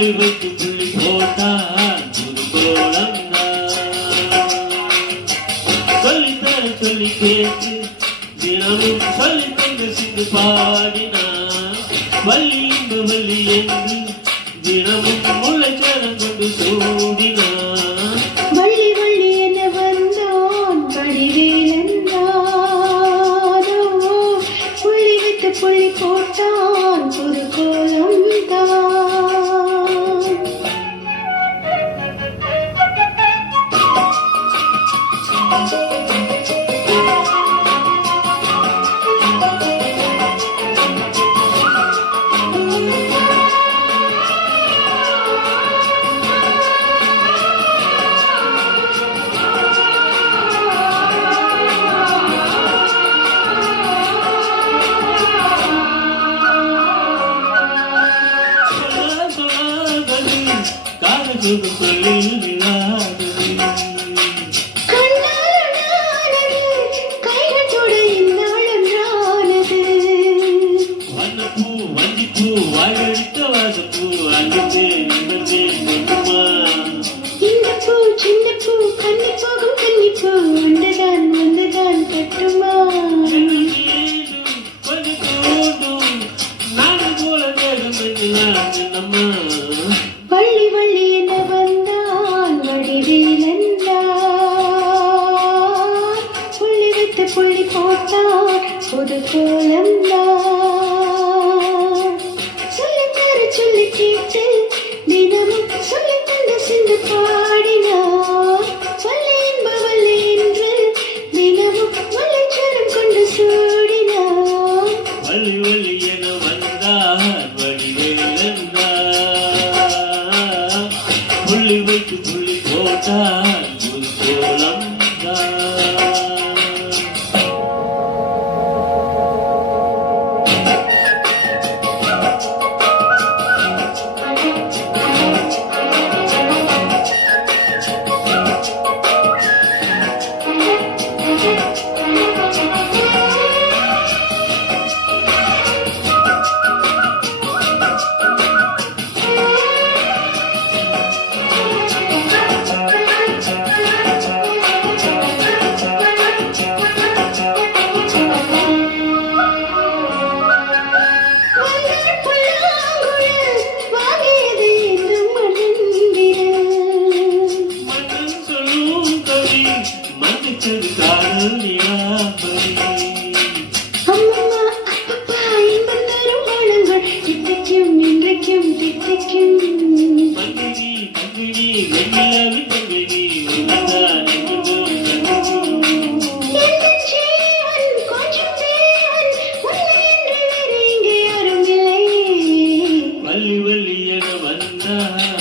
புள்ளி வைத்து புள்ளி போட்டால் புது கோலம்தான். சொல்லித்தர சொல்லி கேட்டு தினமும் சொல்லி தந்து சிந்து பாடினான். வள்ளி இன்ப வள்ளி என்று தினமும் முல்லைச்சரம் கொண்டு சூடினான். வள்ளி வள்ளி என வந்தான் வடிவேலந்தானோ, புள்ளி வைத்து புள்ளி போட்டான் புது கோலம்தான். காதல் சொல்லில் விழாதது வண்ணப்பூ வஞ்சிப்பூ வாழடித்த வாசப்பூ அங்கிட்டு நின்றதே நெடுமா. இந்த பூ சின்ன பூ கண்ணி போகும் கன்னிப்பூ வந்துதான் வந்துதான் கட்டுமா. கொஞ்சம் தோண்டும் நாடு போல வேகம் என்று நம்மா. வள்ளி வள்ளி என வந்தான் வடிவேலந்தான், புள்ளி வைத்து புள்ளி போட்டான் புது கோலம்தான். சொல்லித்தர சொல்லி கேட்டு தினமும் சொல்லி தந்து சிந்து பாடினான். வள்ளி என்ப வள்ளி என்று தினமும் முல்லைச்சரம் கொண்டு சூடினான். வள்ளி வள்ளி என வந்தார் வடிவேலந்தான். புள்ளி வைத்து புள்ளி போட்டார் புது கோலம்தான். மன்னிச்சது காதல் நியாபரி. அம்மம்மா அப்பப்பா இன்பம் தரும் வாழங்கள் தித்திக்கும் இன்றைக்கும் தித்திக்கும். மங்கினி மங்கினி வெண்ணிலவின் மங்கினி உனதான் எங்குதோ எங்குதோ. எந்தன் ஜீவன் கொஞ்சம் தேவன் உன்னை என்று வேறு இங்கே யாரும் இல்லை. வள்ளி வள்ளி என வந்தார்